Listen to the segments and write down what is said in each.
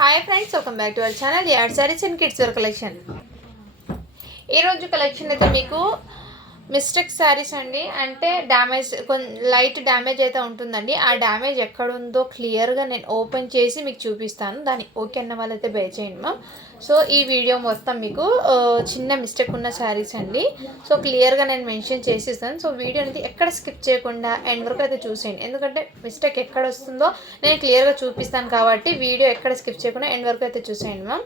Hi friends, welcome back to our channel ad saris and kids wear collection. ఈరోజు collection అయితే మీకు mistake saris అండి. అంటే డ్యామేజ్, లైట్ డ్యామేజ్ అయితే ఉంటుందండి. ఆ డ్యామేజ్ ఎక్కడ ఉందో క్లియర్గా నేను ఓపెన్ చేసి మీకు చూపిస్తాను. దాన్ని ఓకే అన్న వాళ్ళైతే బై చేయండి మ్యామ్. సో ఈ వీడియో మొత్తం మీకు చిన్న మిస్టేక్ ఉన్న శారీస్ అండి. సో క్లియర్గా నేను మెన్షన్ చేసిస్తాను. సో వీడియో అనేది ఎక్కడ స్కిప్ చేయకుండా ఎండ్ వరకు అయితే చూసేయండి. ఎందుకంటే మిస్టేక్ ఎక్కడ వస్తుందో నేను క్లియర్గా చూపిస్తాను కాబట్టి వీడియో ఎక్కడ స్కిప్ చేయకుండా ఎండ్ వరకు అయితే చూసేయండి మ్యామ్.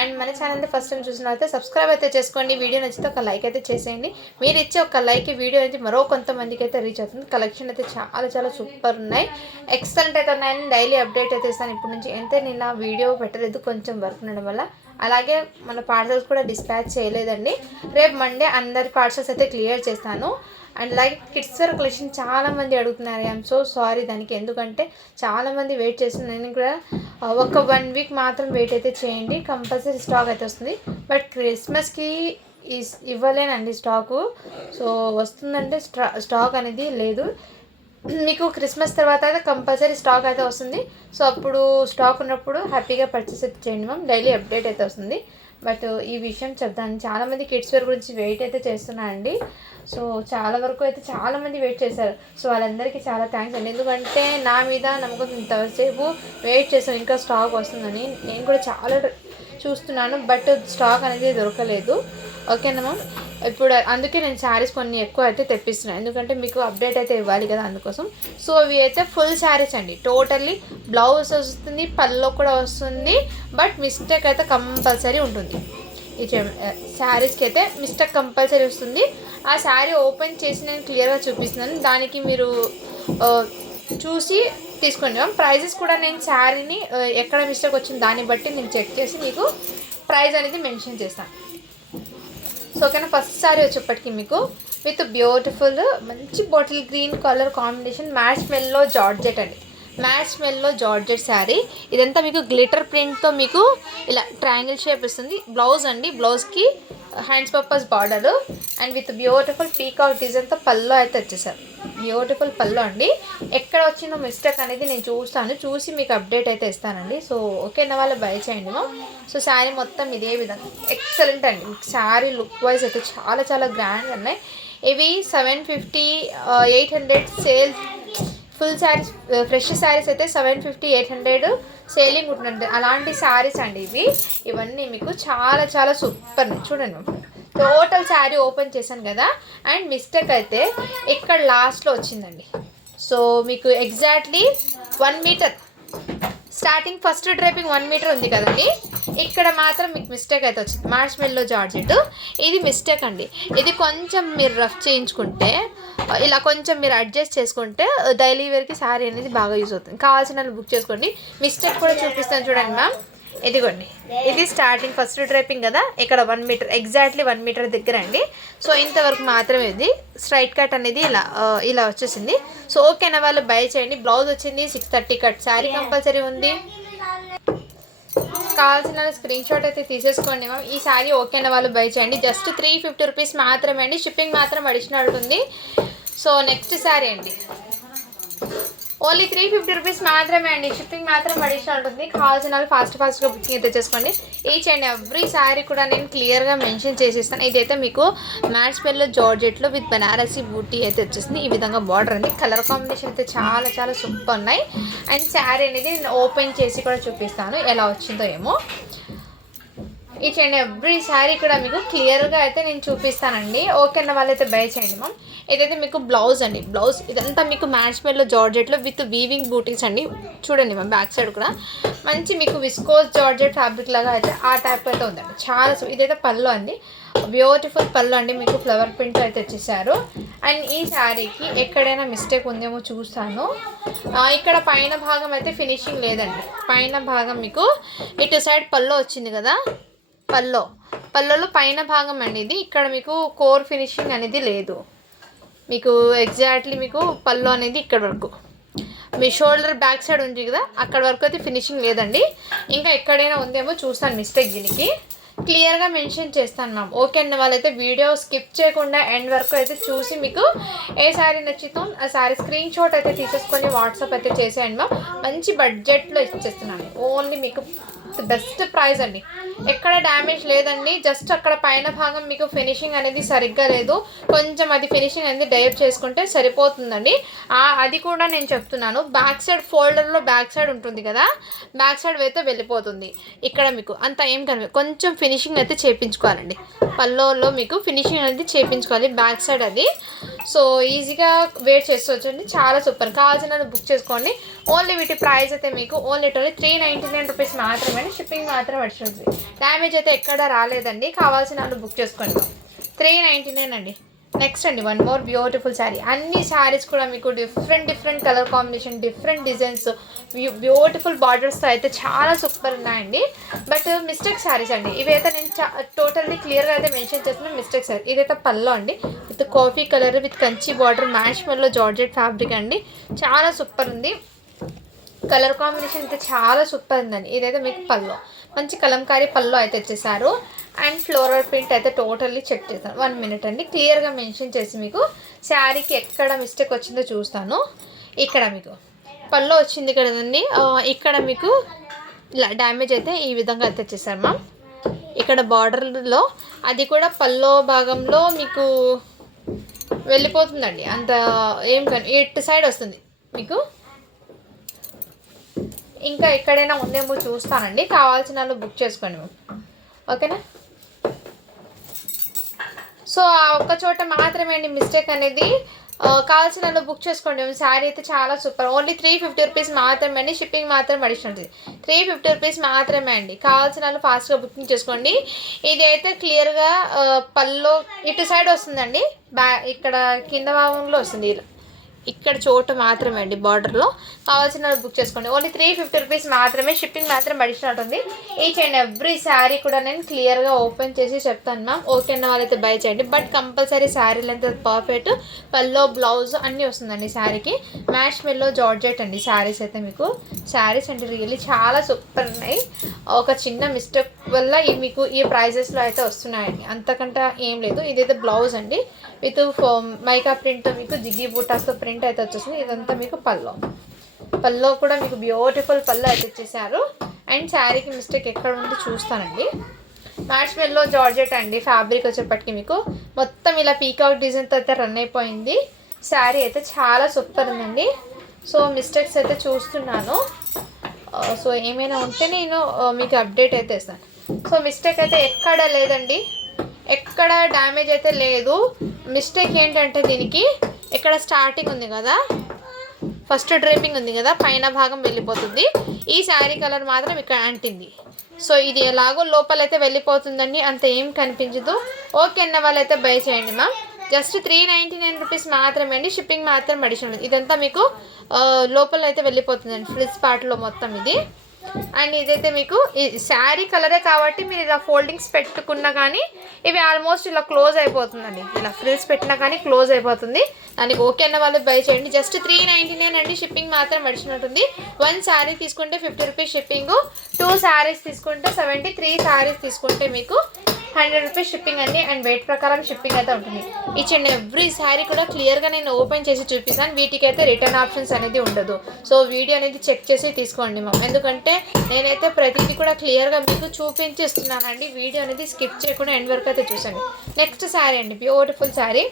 అండ్ మన ఛానల్ ఫస్ట్ టైం చూసినట్లయితే సబ్స్క్రైబ్ అయితే చేసుకోండి. వీడియో నచ్చితే ఒక లైక్ అయితే చేసేయండి. మీరు ఇచ్చే ఒక లైక్ వీడియో అయితే మరో కొంతమందికి అయితే రీచ్ అవుతుంది. కలెక్షన్ అయితే చాలా సూపర్ ఉన్నాయి, ఎక్సలెంట్ అయితే ఉన్నాయని డైలీ అప్డేట్ అయితే ఇస్తాను. ఇప్పటి నుంచి అయితే నేను ఆ వీడియో పెట్టలేదు, కొంచెం వర్క్ ఉండడం వల్ల. అలాగే మన పార్సల్స్ కూడా డిస్పాచ్ చేయలేదండి. రేపు మండే అందరి పార్సల్స్ అయితే క్లియర్ చేస్తాను. And like kids wear collection చాలామంది అడుగుతున్నారు. ఐఎమ్ సో సారీ దానికి. ఎందుకంటే చాలామంది వెయిట్ చేస్తున్నారు. నేను కూడా ఒక 1 వీక్ మాత్రం వెయిట్ అయితే చేయండి, కంపల్సరీ స్టాక్ అయితే వస్తుంది. బట్ క్రిస్మస్కి ఇవ్వలేనండి స్టాకు. సో వస్తుందంటే స్టాక్ అనేది లేదు. మీకు క్రిస్మస్ తర్వాత అయితే కంపల్సరీ స్టాక్ అయితే వస్తుంది. సో అప్పుడు స్టాక్ ఉన్నప్పుడు హ్యాపీగా పర్చేస్ అయితే చేయండి మ్యామ్. డైలీ అప్డేట్ అయితే వస్తుంది. బట్ ఈ విషయం చెప్తాను, చాలామంది కిడ్స్ వేర్ గురించి వెయిట్ అయితే చేస్తున్నారండి. సో చాలా వరకు అయితే చాలామంది వెయిట్ చేశారు. సో వాళ్ళందరికీ చాలా థ్యాంక్స్ అండి. ఎందుకంటే నా మీద నమ్మకం ఇంతసేపు వెయిట్ చేశాను ఇంకా స్టాక్ వస్తుందని. నేను కూడా చాలా చూస్తున్నాను, బట్ స్టాక్ అనేది దొరకలేదు. ఓకేనా మ్యామ్. ఇప్పుడు అందుకే నేను శారీస్ కొన్ని ఎక్కువ అయితే తెప్పిస్తున్నాను, ఎందుకంటే మీకు అప్డేట్ అయితే ఇవ్వాలి కదా, అందుకోసం. సో ఇవి అయితే ఫుల్ శారీస్ అండి. టోటల్లీ బ్లౌజ్ వస్తుంది, పల్లో కూడా వస్తుంది. బట్ మిస్టేక్ అయితే కంపల్సరీ ఉంటుంది. ఈ శారీస్కి అయితే మిస్టేక్ కంపల్సరీ వస్తుంది. ఆ శారీ ఓపెన్ చేసి నేను క్లియర్గా చూపిస్తున్నాను, దానికి మీరు చూసి తీసుకోండి మ్యామ్. ప్రైజెస్ కూడా నేను శారీని ఎక్కడ మిస్టేక్ వచ్చింది దాన్ని బట్టి నేను చెక్ చేసి మీకు ప్రైస్ అనేది మెన్షన్ చేస్తాను. సో ఓకేనా. ఫస్ట్ శారీ వచ్చేప్పటికి మీకు విత్ బ్యూటిఫుల్ మంచి bottle green colour combination match మెల్లో జార్జెట్ అండి. మ్యాచ్ మెల్లో జార్జెట్ శారీ. ఇదంతా మీకు గ్లిటర్ ప్రింట్తో మీకు ఇలా ట్రయాంగిల్ షేప్ ఇస్తుంది. బ్లౌజ్ అండి, బ్లౌజ్కి hands purpose border and with beautiful peacock డిజైన్తో పల్లో అయితే వచ్చేసారు. బ్యూటిఫుల్ పల్లో అండి. ఎక్కడ వచ్చిన మిస్టేక్ అనేది నేను చూస్తాను, చూసి మీకు అప్డేట్ అయితే ఇస్తానండి. సో ఓకేనా వాళ్ళు బై చేయండి మా. సో శారీ మొత్తం ఇదే విధంగా ఎక్సలెంట్ అండి. శారీ లుక్ వైజ్ అయితే చాలా గ్రాండ్ ఉన్నాయి. ఇవి 750 800 sale. Full saris fresh saris అయితే 750 800 సేలింగ్ ఉంటుంది. అలాంటి శారీస్ అండి ఇవి. ఇవన్నీ మీకు చాలా సూపర్. చూడండి టోటల్ శారీ ఓపెన్ చేశాను కదా, అండ్ మిస్టేక్ అయితే ఇక్కడ లాస్ట్లో వచ్చిందండి. సో మీకు exactly 1 metre starting first draping 1 metre ఉంది కదండి, ఇక్కడ మాత్రం మీకు మిస్టేక్ అయితే వచ్చింది. మార్చ్ మెల్లో జార్జెట్ ఇది మిస్టేక్ అండి. ఇది కొంచెం మీరు రఫ్ చేయించుకుంటే, ఇలా కొంచెం మీరు అడ్జస్ట్ చేసుకుంటే డైలీ వేర్కి శారీ అనేది బాగా యూజ్ అవుతుంది. కావాల్సిన బుక్ చేసుకోండి. మిస్టేక్ కూడా చూపిస్తాను చూడండి మ్యామ్. ఇదిగోండి, ఇది స్టార్టింగ్ ఫస్ట్ డ్రైపింగ్ కదా, ఇక్కడ 1 మీటర్ ఎగ్జాక్ట్లీ 1 మీటర్ దగ్గర అండి. సో ఇంతవరకు మాత్రమే ఇది స్ట్రైట్ కట్ అనేది ఇలా వచ్చేసింది. సో ఓకేనా వాళ్ళు బై చేయండి. బ్లౌజ్ వచ్చింది 630 కట్. శారీ కంపల్సరీ ఉంది. కావాల్సిన స్క్రీన్ షాట్ అయితే తీసేసుకోండి మ్యామ్. ఈ శారీ ఓకేనా వాళ్ళు బై చేయండి. జస్ట్ 350 రూపీస్ మాత్రమే అండి. షిప్పింగ్ మాత్రం అడిషనల్ ఉంటుంది. సో నెక్స్ట్ శారీ అండి, ఓన్లీ 350 రూపీస్ మాత్రమే అండి. షిప్పింగ్ మాత్రం అడిషనల్ ఉంటుంది. కావాల్సిన వాళ్ళు ఫాస్ట్గా బుకింగ్ అయితే చేసుకోండి. ఈచ్ అండ్ ఎవ్రీ శారీ కూడా నేను క్లియర్గా మెన్షన్ చేసిస్తాను. ఇదైతే మీకు మ్యాచ్ మెల్లో జార్జెట్లో విత్ బనారసీ బూటీ అయితే వచ్చేసింది. ఈ విధంగా బార్డర్ అండి. కలర్ కాంబినేషన్ అయితే చాలా సూపర్ ఉన్నాయి. అండ్ శారీ అనేది నేను ఓపెన్ చేసి కూడా చూపిస్తాను ఎలా వచ్చిందో ఏమో. ఈచ్ అండ్ ఎవ్రీ శారీ కూడా మీకు క్లియర్గా అయితే నేను చూపిస్తానండి. ఓకేనా వాళ్ళైతే బై చేయండి మ్యామ్. ఇదైతే మీకు బ్లౌజ్ అండి. బ్లౌజ్ ఇదంతా మీకు మ్యాచ్ మెల్లో జార్జెట్లో విత్ వీవింగ్ బూటీస్ అండి. చూడండి మ్యామ్, బ్యాక్ సైడ్ కూడా మంచి మీకు విస్కోస్ జార్జెట్ ఫ్యాబ్రిక్ లాగా అయితే ఆ టైప్ అయితే ఉందండి. ఇదైతే పళ్ళు అండి, బ్యూటిఫుల్ పళ్ళు అండి. మీకు ఫ్లవర్ ప్రింట్ అయితే వచ్చేసారు. అండ్ ఈ శారీకి ఎక్కడైనా మిస్టేక్ ఉందేమో చూస్తాను. ఇక్కడ పైన భాగం అయితే ఫినిషింగ్ లేదండి. పైన భాగం మీకు ఇటు సైడ్ పళ్ళు వచ్చింది కదా, పళ్ళలో పైన భాగం అండి ఇది. ఇక్కడ మీకు కోర్ ఫినిషింగ్ అనేది లేదు. మీకు ఎగ్జాక్ట్లీ మీకు పళ్ళు అనేది ఇక్కడ వరకు, మీ షోల్డర్ బ్యాక్ సైడ్ ఉంది కదా, అక్కడ వరకు అయితే ఫినిషింగ్ లేదండి. ఇంకా ఎక్కడైనా ఉందేమో చూస్తాను మిస్టేక్ దీనికి. క్లియర్గా మెన్షన్ చేస్తాను మ్యామ్. ఓకే అన్న వాళ్ళైతే వీడియో స్కిప్ చేయకుండా ఎండ్ వరకు అయితే చూసి మీకు ఏ శారీ నచ్చుతో ఆ శారీ స్క్రీన్ షాట్ అయితే తీసేసుకొని వాట్సాప్ అయితే చేసేయండి మ్యామ్. మంచి బడ్జెట్లో ఇచ్చేస్తున్నాను. ఓన్లీ మీకు బెస్ట్ ప్రైస్ అండి. ఎక్కడ డ్యామేజ్ లేదండి. జస్ట్ అక్కడ పైన భాగం మీకు ఫినిషింగ్ అనేది సరిగ్గా లేదు. కొంచెం అది ఫినిషింగ్ అనేది డైప్ చేసుకుంటే సరిపోతుందండి. అది కూడా నేను చెప్తున్నాను. బ్యాక్ సైడ్ ఫోల్డర్లో బ్యాక్ సైడ్ ఉంటుంది కదా, బ్యాక్ సైడ్ అయితే వెళ్ళిపోతుంది. ఇక్కడ మీకు అంత ఏం కనిపి కొంచెం ఫినిషింగ్ అయితే చేయించుకోవాలండి. పల్లోలో మీకు ఫినిషింగ్ అనేది చేయించుకోవాలి బ్యాక్ సైడ్ అది. సో ఈజీగా వేర్ చేసుకోవచ్చండి. చాలా సూపర్. కావాల్సిన బుక్ చేసుకోండి. ఓన్లీ వీటి ప్రైస్ అయితే మీకు ఓన్లీ 399 రూపీస్ మాత్రమే. షిప్పింగ్ మాత్రం వచ్చింది. డ్యామేజ్ అయితే ఎక్కడ రాలేదండి. కావాల్సిన బుక్ చేసుకోండి. 399 అండి. నెక్స్ట్ అండి వన్ మోర్ బ్యూటిఫుల్ శారీ. అన్ని శారీస్ కూడా మీకు different colour combination, different designs, beautiful బార్డర్స్తో అయితే చాలా సూపర్ ఉన్నాయండి. బట్ మిస్టేక్ శారీస్ అండి ఇవైతే. నేను టోటల్లీ క్లియర్గా అయితే మెన్షన్ చేస్తున్నా మిస్టేక్ శారీ. ఇదైతే పల్లో అండి with coffee colour with Kanchi border mash మెల్లో జార్జెట్ ఫ్యాబ్రిక్ అండి. చాలా సూపర్ ఉంది. కలర్ కాంబినేషన్ అయితే చాలా సూపర్ ఉందండి. ఇదైతే మీకు పల్లో మంచి కలంకారీ పల్లో అయితే ఇచ్చేసారు. అండ్ ఫ్లోరల్ ప్రింట్ అయితే టోటల్లీ చెక్ చేస్తాను. 1 మినిట్ అండి. క్లియర్గా మెన్షన్ చేసి మీకు శారీకి ఎక్కడ మిస్టేక్ వచ్చిందో చూస్తాను. ఇక్కడ మీకు పల్లో వచ్చింది కదండి, ఇక్కడ మీకు డ్యామేజ్ అయితే ఈ విధంగా అయితే ఇచ్చేసారు మ్యామ్. ఇక్కడ బార్డర్లో అది కూడా పల్లో భాగంలో మీకు వెళ్ళిపోతుందండి. అంత ఏం కానీ ఇటు సైడ్ వస్తుంది మీకు. ఇంకా ఎక్కడైనా ఉందేమో చూస్తానండి. కావాల్సిన వాళ్ళు బుక్ చేసుకోండి ఓకేనా. సో ఆ ఒక్క చోట మాత్రమే అండి మిస్టేక్ అనేది. కావాల్సిన వాళ్ళు బుక్ చేసుకోండి. శారీ అయితే చాలా సూపర్. ఓన్లీ 350 రూపీస్ మాత్రమే అండి. షిప్పింగ్ మాత్రం అడిషనల్ 350 రూపీస్ మాత్రమే అండి. కావాల్సిన వాళ్ళు ఫాస్ట్గా బుకింగ్ చేసుకోండి. ఇది అయితే క్లియర్గా పల్లో ఇటు సైడ్ వస్తుందండి. ఇక్కడ కింద భాగంలో వస్తుంది. ఇక్కడ చోటు మాత్రమే అండి బార్డర్లో. కావాల్సిన బుక్ చేసుకోండి. ఓన్లీ 350 రూపీస్ మాత్రమే. షిప్పింగ్ మాత్రం అడిషనల్ ఉంటుంది. ఈచ్ అండ్ ఎవ్రీ శారీ కూడా నేను క్లియర్గా ఓపెన్ చేసి చెప్తాను మ్యామ్. ఓకే అన్న వాళ్ళైతే బై చేయండి. But compulsory sari length perfect, pallu blouse అన్నీ వస్తుందండి. శారీకి మ్యాష్ మెల్లో జార్జెట్ అండి శారీస్ అయితే మీకు. శారీస్ అంటే రియల్లీ చాలా సూపర్ ఉన్నాయి. ఒక చిన్న మిస్టేక్ వల్ల మీకు ఈ ప్రైజెస్లో అయితే వస్తున్నాయండి. అంతకంటే ఏం లేదు. ఇదైతే బ్లౌజ్ అండి విత్ మైకా ప్రింట్ మీకు జిగ్గి బూటాస్తో ప్రింట్ అయితే వచ్చేసింది. ఇదంతా మీకు పల్లో కూడా మీకు బ్యూటిఫుల్ పల్లో అయితే వచ్చేసారు. అండ్ శారీకి మిస్టేక్ ఎక్కడ ఉందో చూస్తానండి. మ్యాష్ మెల్లో జార్జెట్ అండి. ఫ్యాబ్రిక్ వచ్చేప్పటికి మీకు మొత్తం ఇలా పీకాక్ డిజైన్తో అయితే రన్ అయిపోయింది. శారీ అయితే చాలా సూపర్ ఉందండి. సో మిస్టేక్స్ అయితే చూస్తున్నాను. సో ఏమైనా ఉంటే నేను మీకు అప్డేట్ అయితే ఇస్తాను. సో మిస్టేక్ అయితే ఎక్కడ లేదండి. ఎక్కడ డ్యామేజ్ అయితే లేదు. మిస్టేక్ ఏంటంటే దీనికి ఇక్కడ స్టార్టింగ్ ఉంది కదా, ఫస్ట్ డ్రేపింగ్ ఉంది కదా, పైన భాగం వెళ్ళిపోతుంది. ఈ శారీ కలర్ మాత్రం ఇక్కడ అంటింది. సో ఇది ఎలాగో లోపలైతే వెళ్ళిపోతుందండి. అంత ఏం కనిపించదు. ఓకే అన్న వాళ్ళైతే బై చేయండి మ్యామ్. జస్ట్ 399 రూపీస్ మాత్రమే అండి. షిప్పింగ్ మాత్రం అడిషనల్. ఇదంతా మీకు లోపల అయితే వెళ్ళిపోతుందండి ఫ్రిల్స్ పార్ట్లో మొత్తం ఇది. అండ్ ఇదైతే మీకు ఈ శారీ కలరే కాబట్టి మీరు ఇలా ఫోల్డింగ్స్ పెట్టుకున్నా కానీ ఇవి ఆల్మోస్ట్ ఇలా క్లోజ్ అయిపోతుందండి. ఇలా ఫ్రిల్స్ పెట్టినా కానీ క్లోజ్ అయిపోతుంది. దానికి ఓకే అన్న వాళ్ళు బై చేయండి. జస్ట్ 399 అండి. షిప్పింగ్ మాత్రం అడిషనల్ ఉంటుంది. 1 శారీ తీసుకుంటే 50 రూపీస్ షిప్పింగ్, 2 శారీస్ తీసుకుంటే 70, 3 శారీస్ తీసుకుంటే మీకు 100 రూపీస్ షిప్పింగ్ అండి. అండ్ వెయిట్ ప్రకారం షిప్పింగ్ అయితే ఉంటుంది. ఈచ్ అండ్ ఎవ్రీ శారీ కూడా క్లియర్గా నేను ఓపెన్ చేసి చూపిస్తాను. వీటికైతే రిటర్న్ ఆప్షన్స్ అనేది ఉండదు. సో వీడియో అనేది చెక్ చేసి తీసుకోండి మ్యామ్. ఎందుకంటే నేనైతే ప్రతిదీ కూడా క్లియర్గా మీకు చూపించేస్తున్నానండి. వీడియో అనేది స్కిప్ చేయకుండా ఎండ్ వరకు అయితే చూసండి. నెక్స్ట్ శారీ అండి, బ్యూటిఫుల్ శారీ.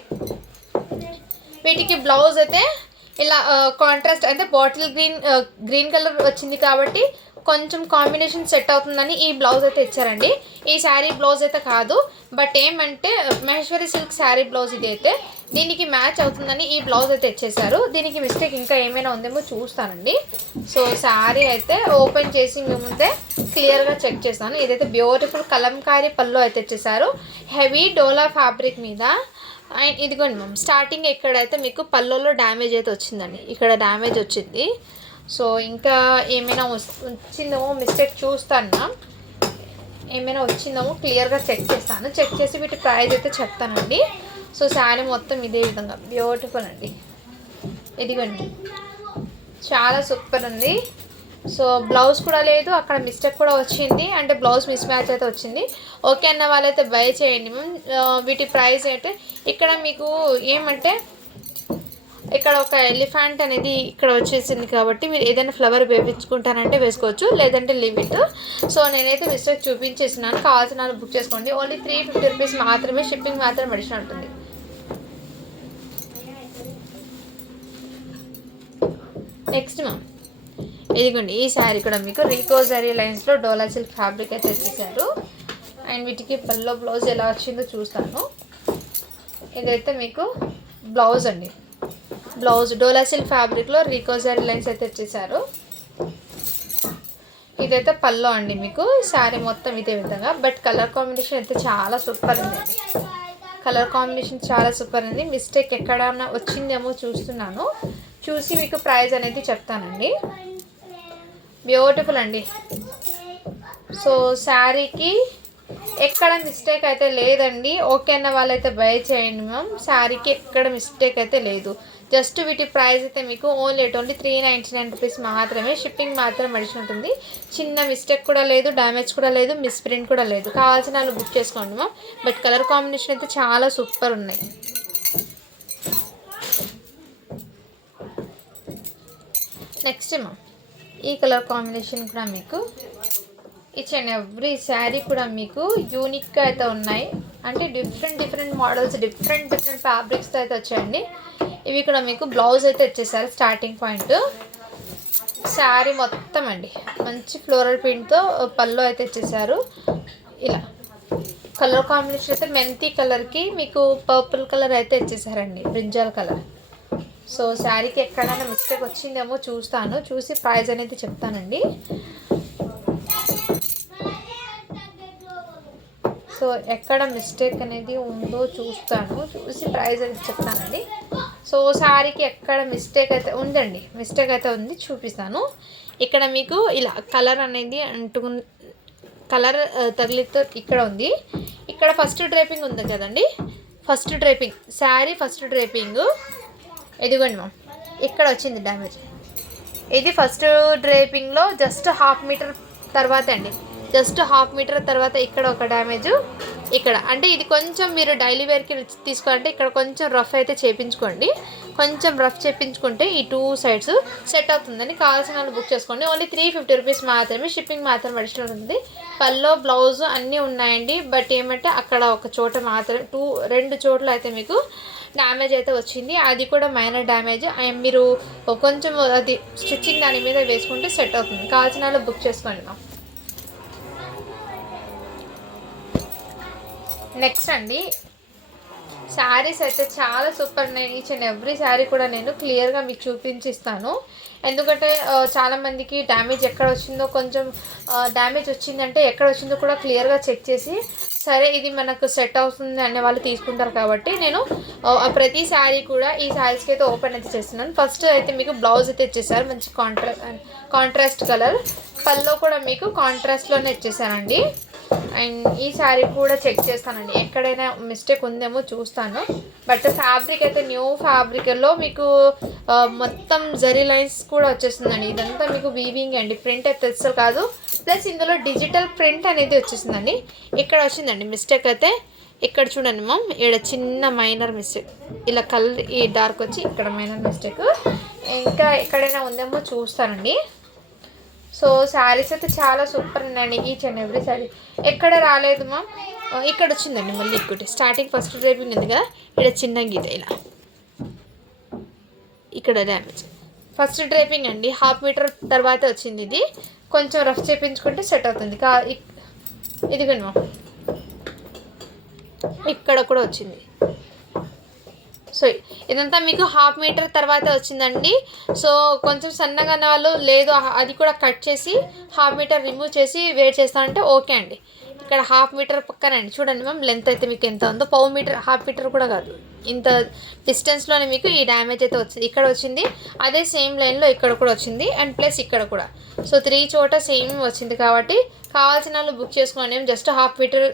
వీటికి బ్లౌజ్ అయితే ఇలా కాంట్రాస్ట్ అంటే బాటిల్ గ్రీన్ కలర్ వచ్చింది కాబట్టి కొంచెం కాంబినేషన్ సెట్ అవుతుందని ఈ బ్లౌజ్ అయితే ఇచ్చారండి. ఈ శారీ బ్లౌజ్ అయితే కాదు, బట్ ఏమంటే మహేశ్వరి సిల్క్ శారీ బ్లౌజ్ ఇది అయితే దీనికి మ్యాచ్ అవుతుందని ఈ బ్లౌజ్ అయితే ఇచ్చేసారు. దీనికి మిస్టేక్ ఇంకా ఏమైనా ఉందేమో చూస్తానండి. సో శారీ అయితే ఓపెన్ చేసి మీ ముందే క్లియర్గా చెక్ చేస్తాను. ఇదైతే బ్యూటిఫుల్ కలంకారీ పళ్ళు అయితే ఇచ్చేసారు. హెవీ డోలా ఫ్యాబ్రిక్ మీద. అండ్ ఇదిగోండి మ్యామ్, స్టార్టింగ్ ఎక్కడైతే మీకు పళ్ళులో డ్యామేజ్ అయితే వచ్చిందండి. ఇక్కడ డ్యామేజ్ వచ్చింది. సో ఇంకా ఏమైనా వచ్చిందేమో మిస్టేక్ చూస్తాను మ్యామ్. ఏమైనా వచ్చిందేమో క్లియర్గా చెక్ చేస్తాను. చెక్ చేసి వీటి ప్రైస్ అయితే చెప్తానండి. సో శారీ మొత్తం ఇదే విధంగా బ్యూటిఫుల్ అండి. ఇదిగోండి, చాలా సూపర్ ఉంది. సో బ్లౌజ్ కూడా లేదు, అక్కడ మిస్టేక్ కూడా వచ్చింది, అంటే బ్లౌజ్ మిస్ మ్యాచ్ అయితే వచ్చింది. ఓకే అన్న వాళ్ళైతే బై చేయండి మ్యామ్. వీటి ప్రైస్ అయితే ఇక్కడ మీకు ఏమంటే ఇక్కడ ఒక ఎలిఫెంట్ అనేది ఇక్కడ వచ్చేసింది కాబట్టి మీరు ఏదైనా ఫ్లవర్ వేయించుకుంటారంటే వేసుకోవచ్చు, లేదంటే లీవ్ ఇట్. సో నేనైతే మిస్టేక్ చూపించేసినాను, కావాల్సిన వాళ్ళు బుక్ చేసుకోండి. ఓన్లీ 350 రూపీస్ మాత్రమే, షిప్పింగ్ మాత్రం అడిషనల్ ఉంటుంది. నెక్స్ట్ మ్యామ్ ఇదిగోండి, ఈ శారీ కూడా మీకు రీకోజరీ లైన్స్లో డోలా సిల్క్ ఫ్యాబ్రిక్ అయితే తెచ్చేసారు. అండ్ వీటికి పల్లో బ్లౌజ్ ఎలా వచ్చిందో చూస్తాను. ఇదైతే మీకు బ్లౌజ్ అండి, బ్లౌజ్ డోలా సిల్క్ ఫ్యాబ్రిక్లో రీకోజరీ లైన్స్ అయితే తెచ్చేసారు. ఇదైతే పల్లో అండి, మీకు శారీ మొత్తం ఇదే విధంగా. బట్ కలర్ కాంబినేషన్ అయితే చాలా సూపర్ ఉంది, కలర్ కాంబినేషన్ చాలా సూపర్ ఉంది. మిస్టేక్ ఎక్కడన్నా వచ్చిందేమో చూస్తున్నాను, చూసి మీకు ప్రైస్ అనేది చెప్తానండి. బ్యూటిఫుల్ అండి. సో శారీకి ఎక్కడ మిస్టేక్ అయితే లేదండి. ఓకే అన్న వాళ్ళైతే బై చేయండి మ్యామ్. శారీకి ఎక్కడ మిస్టేక్ అయితే లేదు. జస్ట్ వీటి ప్రైస్ అయితే మీకు ఓన్లీ 399 రూపీస్ మాత్రమే, షిప్పింగ్ మాత్రం అడిషన్ ఉంటుంది. చిన్న మిస్టేక్ కూడా లేదు, డ్యామేజ్ కూడా లేదు, మిస్ ప్రింట్ కూడా లేదు. కావాల్సిన వాళ్ళు బుక్ చేసుకోండి మ్యామ్. బట్ కలర్ కాంబినేషన్ అయితే చాలా సూపర్ ఉన్నాయి. నెక్స్ట్ మ్యామ్ ఈ కలర్ కాంబినేషన్ కూడా మీకు ఈచ్ అండ్ ఎవ్రీ శారీ కూడా మీకు యూనిక్గా అయితే ఉన్నాయి. అంటే డిఫరెంట్ మోడల్స్, డిఫరెంట్ ఫ్యాబ్రిక్స్తో అయితే వచ్చాయండి. ఇవి కూడా మీకు బ్లౌజ్ అయితే వచ్చేసారు. స్టార్టింగ్ పాయింట్ శారీ మొత్తం అండి మంచి ఫ్లోరల్ ప్రింట్తో పళ్ళు అయితే వచ్చేసారు. ఇలా కలర్ కాంబినేషన్ అయితే మెంతి కలర్కి మీకు పర్పుల్ కలర్ అయితే ఇచ్చేసారండి, బ్రింజాల్ కలర్. సో శారీకి ఎక్కడైనా మిస్టేక్ వచ్చిందేమో చూస్తాను, చూసి ప్రైస్ అనేది చెప్తానండి. సో ఎక్కడ మిస్టేక్ అనేది ఉందో చూస్తాను, చూసి ప్రైస్ అనేది చెప్తానండి. సో శారీకి ఎక్కడ మిస్టేక్ అయితే ఉందండి, మిస్టేక్ అయితే ఉంది, చూపిస్తాను. ఇక్కడ మీకు ఇలా కలర్ అనేది కలర్ తగిలితో ఇక్కడ ఉంది. ఇక్కడ ఫస్ట్ డ్రేపింగ్ ఉంది కదండి, first draping sari first draping ఇదిగోండి మ్యామ్. ఇక్కడ వచ్చింది డ్యామేజ్. ఇది ఫస్ట్ డ్రేపింగ్లో జస్ట్ 1/2 మీటర్ తర్వాత అండి, జస్ట్ 1/2 మీటర్ తర్వాత ఇక్కడ ఒక డ్యామేజ్. ఇక్కడ అంటే ఇది కొంచెం మీరు డైలీ వేర్కి తీసుకోవాలంటే ఇక్కడ కొంచెం రఫ్ అయితే చేయించుకోండి. కొంచెం రఫ్ చేయించుకుంటే ఈ 2 సైడ్స్ సెట్ అవుతుందని. కావాల్సిన వాళ్ళు బుక్ చేసుకోండి. ఓన్లీ 350 రూపీస్ మాత్రమే, షిప్పింగ్ మాత్రం అడిషనల్ ఉంది. పల్లో బ్లౌజ్ అన్నీ ఉన్నాయండి. బట్ ఏమంటే అక్కడ ఒక చోట మాత్రం 2 చోట్ల అయితే మీకు డ్యామేజ్ అయితే వచ్చింది. అది కూడా మైనర్ డ్యామేజ్. మీరు కొంచెం అది స్టిచ్చింగ్ దాని మీద వేసుకుంటే సెట్ అవుతుంది. కావాల్సిన వాళ్ళు బుక్ చేసుకోండి మ్యామ్. నెక్స్ట్ అండి శారీస్ అయితే చాలా సూపర్ ఉన్నాయి. ఈచ్ అండ్ ఎవ్రీ శారీ కూడా నేను క్లియర్గా మీకు చూపించిస్తాను. ఎందుకంటే చాలామందికి డ్యామేజ్ ఎక్కడ వచ్చిందో, కొంచెం డ్యామేజ్ వచ్చిందంటే ఎక్కడ వచ్చిందో కూడా క్లియర్గా చెక్ చేసి సరే ఇది మనకు సెట్ అవుతుంది అనే వాళ్ళు తీసుకుంటారు. కాబట్టి నేను ప్రతి శారీ కూడా ఈ శారీస్కి అయితే ఓపెన్ అయితే చేస్తున్నాను. ఫస్ట్ అయితే మీకు బ్లౌజ్ అయితే ఇచ్చేసారు, మంచి కాంట్రాస్ట్ కలర్. పల్లో కూడా మీకు కాంట్రాస్ట్లోనే ఇచ్చేసానండి. అండ్ ఈ శారీ కూడా చెక్ చేస్తానండి, ఎక్కడైనా మిస్టేక్ ఉందేమో చూస్తాను. బట్ ఫ్యాబ్రిక్ అయితే న్యూ ఫ్యాబ్రిక్లో మీకు మొత్తం జరీ లైన్స్ కూడా వచ్చేసిందండి. ఇదంతా మీకు వీవింగ్ అండి, ప్రింట్ అయితే అసలు కాదు. ప్లస్ ఇందులో డిజిటల్ ప్రింట్ అనేది వచ్చేసిందండి. ఇక్కడ వచ్చిందండి మిస్టేక్ అయితే, ఇక్కడ చూడండి మ్యామ్, ఇక్కడ చిన్న మైనర్ మిస్టేక్, ఇలా కలర్ ఈ డార్క్ వచ్చి ఇక్కడ మైనర్ మిస్టేక్. ఇంకా ఎక్కడైనా ఉందేమో చూస్తానండి. సో శారీస్ అయితే చాలా సూపర్ ఉన్నాయండి, ఈచ్ అండ్ ఎవ్రీ శారీ. ఎక్కడ రాలేదు మ్యామ్, ఇక్కడ వచ్చిందండి మళ్ళీ ఇంకోటి. స్టార్టింగ్ ఫస్ట్ డ్రేపింగ్ ఉంది కదా, ఇక్కడ చిన్న గీత ఇలా ఇక్కడ డ్యామేజ్. ఫస్ట్ డ్రేపింగ్ అండి, 1/2 మీటర్ తర్వాత వచ్చింది. ఇది కొంచెం రఫ్ చేయించుకుంటే సెట్ అవుతుంది. ఇదిగోండి మ్యామ్, ఇక్కడ కూడా వచ్చింది. సో ఇదంతా మీకు 1/2 మీటర్ తర్వాత వచ్చిందండి. సో కొంచెం సన్నగా ఉన్న వాళ్ళు లేదు అది కూడా కట్ చేసి 1/2 మీటర్ రిమూవ్ చేసి వేర్ చేస్తానంటే ఓకే అండి. ఇక్కడ 1/2 మీటర్ పక్కనండి చూడండి మ్యామ్, లెంత్ అయితే మీకు ఎంత ఉందో, 1/4 మీటర్, 1/2 మీటర్ కూడా కాదు, ఇంత డిస్టెన్స్లోనే మీకు ఈ డ్యామేజ్ అయితే వచ్చింది. ఇక్కడ వచ్చింది, అదే సేమ్ లైన్లో ఇక్కడ కూడా వచ్చింది, అండ్ ప్లస్ ఇక్కడ కూడా. సో 3 చోట సేమ్ వచ్చింది. కాబట్టి కావాల్సిన వాళ్ళు బుక్ చేసుకోండి. జస్ట్ 1/2 మీటర్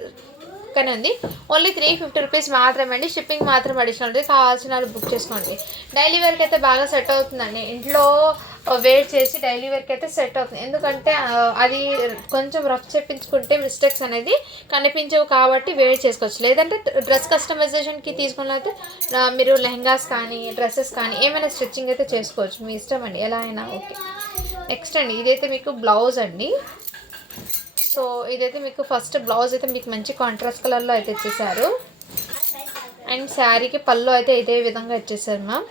పక్కనే ఉంది. ఓన్లీ 350 రూపీస్ మాత్రమే అండి, షిప్పింగ్ మాత్రం అడిషనల్ ఉంది. కావాల్సిన వాళ్ళు బుక్ చేసుకోండి. డైలీ వేర్కి అయితే బాగా సెట్ అవుతుందండి. ఇంట్లో వేర్ చేసి డైలీ వేర్కి అయితే సెట్ అవుతుంది. ఎందుకంటే అది కొంచెం రఫ్ చెప్పించుకుంటే మిస్టేక్స్ అనేది కనిపించవు కాబట్టి వేర్ చేసుకోవచ్చు. లేదంటే డ్రెస్ కస్టమైజేషన్కి తీసుకున్నట్లయితే మీరు లెహంగాస్ కానీ డ్రెస్సెస్ కానీ ఏమైనా స్టిచ్చింగ్ అయితే చేసుకోవచ్చు, మీ ఇష్టం అండి, ఎలా అయినా ఓకే. నెక్స్ట్ అండి ఇదైతే మీకు బ్లౌజ్ అండి. సో ఇదైతే మీకు ఫస్ట్ బ్లౌజ్ అయితే మీకు మంచి కాంట్రాస్ట్ కలర్లో అయితే ఇచ్చేసారు. అండ్ శారీకి పళ్ళు అయితే ఇదే విధంగా ఇచ్చేసారు మ్యామ్,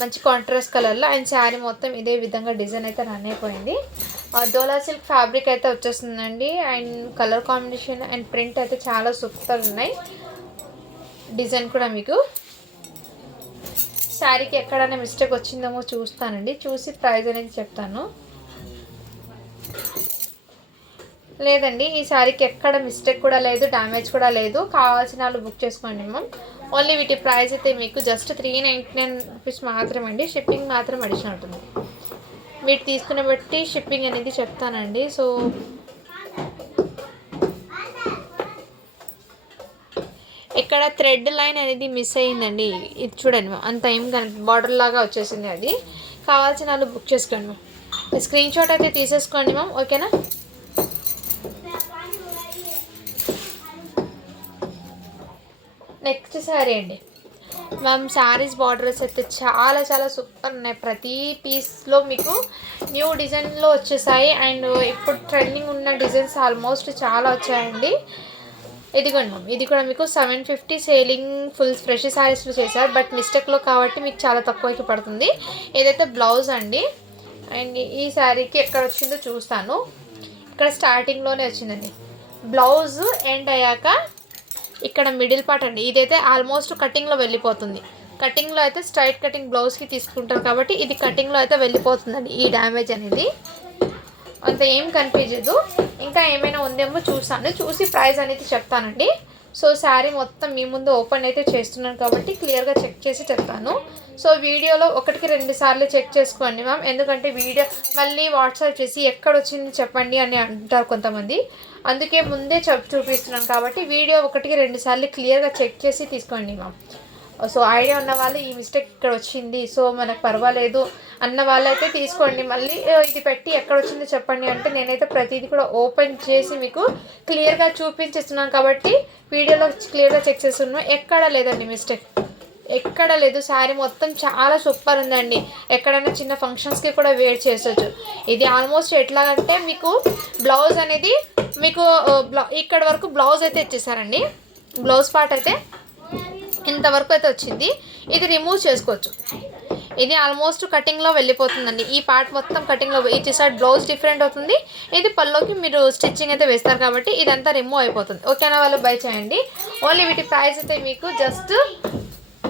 మంచి కాంట్రాస్ట్ కలర్లో. అండ్ శారీ మొత్తం ఇదే విధంగా డిజైన్ అయితే రన్ అయిపోయింది. డోలా సిల్క్ ఫ్యాబ్రిక్ అయితే వచ్చేస్తుందండి. And colour combination and print అయితే చాలా సూపర్ ఉన్నాయి. డిజైన్ కూడా మీకు శారీకి ఎక్కడైనా మిస్టేక్ వచ్చిందేమో చూస్తానండి, చూసి ప్రైస్ అనేది చెప్తాను. లేదండి ఈ శారీకి ఎక్కడ మిస్టేక్ కూడా లేదు, డ్యామేజ్ కూడా లేదు. కావాల్సిన వాళ్ళు బుక్ చేసుకోండి మ్యామ్. ఓన్లీ వీటి ప్రైస్ అయితే మీకు జస్ట్ 399 రూపీస్ మాత్రమే అండి. షిప్పింగ్ మాత్రం అడిషనల్ ఉంటుంది. వీటి తీసుకునే బట్టి షిప్పింగ్ అనేది చెప్తానండి. సో ఇక్కడ థ్రెడ్ లైన్ అనేది మిస్ అయ్యిందండి, ఇది చూడండి అంత ఏం బార్డర్ లాగా వచ్చేసింది. అది కావాల్సిన వాళ్ళు బుక్ చేసుకోండి మ్యామ్. స్క్రీన్ షాట్ అయితే తీసేసుకోండి మ్యామ్, ఓకేనా. నెక్స్ట్ శారీ అండి మ్యామ్. శారీస్ బార్డర్స్ అయితే చాలా చాలా సూపర్ ఉన్నాయి. ప్రతి పీస్లో మీకు న్యూ డిజైన్లో వచ్చేసాయి. అండ్ ఇప్పుడు ట్రెండింగ్ ఉన్న డిజైన్స్ ఆల్మోస్ట్ చాలా వచ్చాయండి. ఇదిగోండి మ్యామ్, ఇది కూడా మీకు 750 సేలింగ్ ఫుల్ ఫ్రెష్ శారీస్లో చేశారు. బట్ మిస్టేక్లో కాబట్టి మీకు చాలా తక్కువకి పడుతుంది. ఏదైతే బ్లౌజ్ అండి. అండ్ ఈ శారీకి ఎక్కడ వచ్చిందో చూస్తాను. ఇక్కడ స్టార్టింగ్లోనే వచ్చిందండి. బ్లౌజ్ ఎండ్ అయ్యాక ఇక్కడ మిడిల్ పార్ట్ అండి, ఇదైతే ఆల్మోస్ట్ కటింగ్లో వెళ్ళిపోతుంది. కటింగ్లో అయితే స్ట్రైట్ కటింగ్ బ్లౌజ్కి తీసుకుంటారు కాబట్టి ఇది కటింగ్లో అయితే వెళ్ళిపోతుందండి. ఈ డ్యామేజ్ అనేది అంత ఏం కనిపించదు. ఇంకా ఏమైనా ఉందేమో చూసాను, చూసి ప్రైస్ అనేది చెప్తానండి. సో శారీ మొత్తం మీ ముందు ఓపెన్ అయితే చేస్తున్నాను కాబట్టి క్లియర్గా చెక్ చేసి చెప్తాను. సో వీడియోలో 1-2 సార్లు చెక్ చేసుకోండి మ్యామ్, ఎందుకంటే వీడియో మళ్ళీ వాట్సాప్ చేసి ఎక్కడ వచ్చింది చెప్పండి అని అంటారు కొంతమంది. అందుకే ముందే చూపిస్తున్నాను కాబట్టి వీడియో 1-2 సార్లు క్లియర్గా చెక్ చేసి తీసుకోండి మ్యామ్. సో ఐడియా ఉన్న వాళ్ళు ఈ మిస్టేక్ ఇక్కడ వచ్చింది, సో మనకు పర్వాలేదు అన్న వాళ్ళైతే తీసుకోండి. మళ్ళీ ఇది పెట్టి ఎక్కడ వచ్చిందో చెప్పండి అంటే నేనైతే ప్రతిదీ కూడా ఓపెన్ చేసి మీకు క్లియర్గా చూపించేస్తున్నాను కాబట్టి వీడియోలో క్లియర్గా చెక్ చేస్తున్నాను. ఎక్కడ లేదండి మిస్టేక్, ఎక్కడ లేదు. శారీ మొత్తం చాలా సూపర్ ఉందండి. ఎక్కడైనా చిన్న ఫంక్షన్స్కి కూడా వేర్ చేసొచ్చు. ఇది ఆల్మోస్ట్ ఎట్లా అంటే మీకు బ్లౌజ్ అనేది మీకు ఇక్కడ వరకు బ్లౌజ్ అయితే ఇచ్చేసారండి. బ్లౌజ్ పార్ట్ అయితే ఇంతవరకు అయితే వచ్చింది. ఇది రిమూవ్ చేసుకోవచ్చు. ఇది ఆల్మోస్ట్ కటింగ్లో వెళ్ళిపోతుందండి. ఈ పార్ట్ మొత్తం కటింగ్లో, ఈ సైడ్ బ్లౌజ్ డిఫరెంట్ అవుతుంది. ఇది పల్లోకి మీరు స్టిచ్చింగ్ అయితే వేస్తారు కాబట్టి ఇదంతా రిమూవ్ అయిపోతుంది. ఓకేనా, వాళ్ళు బై చేయండి. ఓన్లీ వీటి ప్రైస్ అయితే మీకు జస్ట్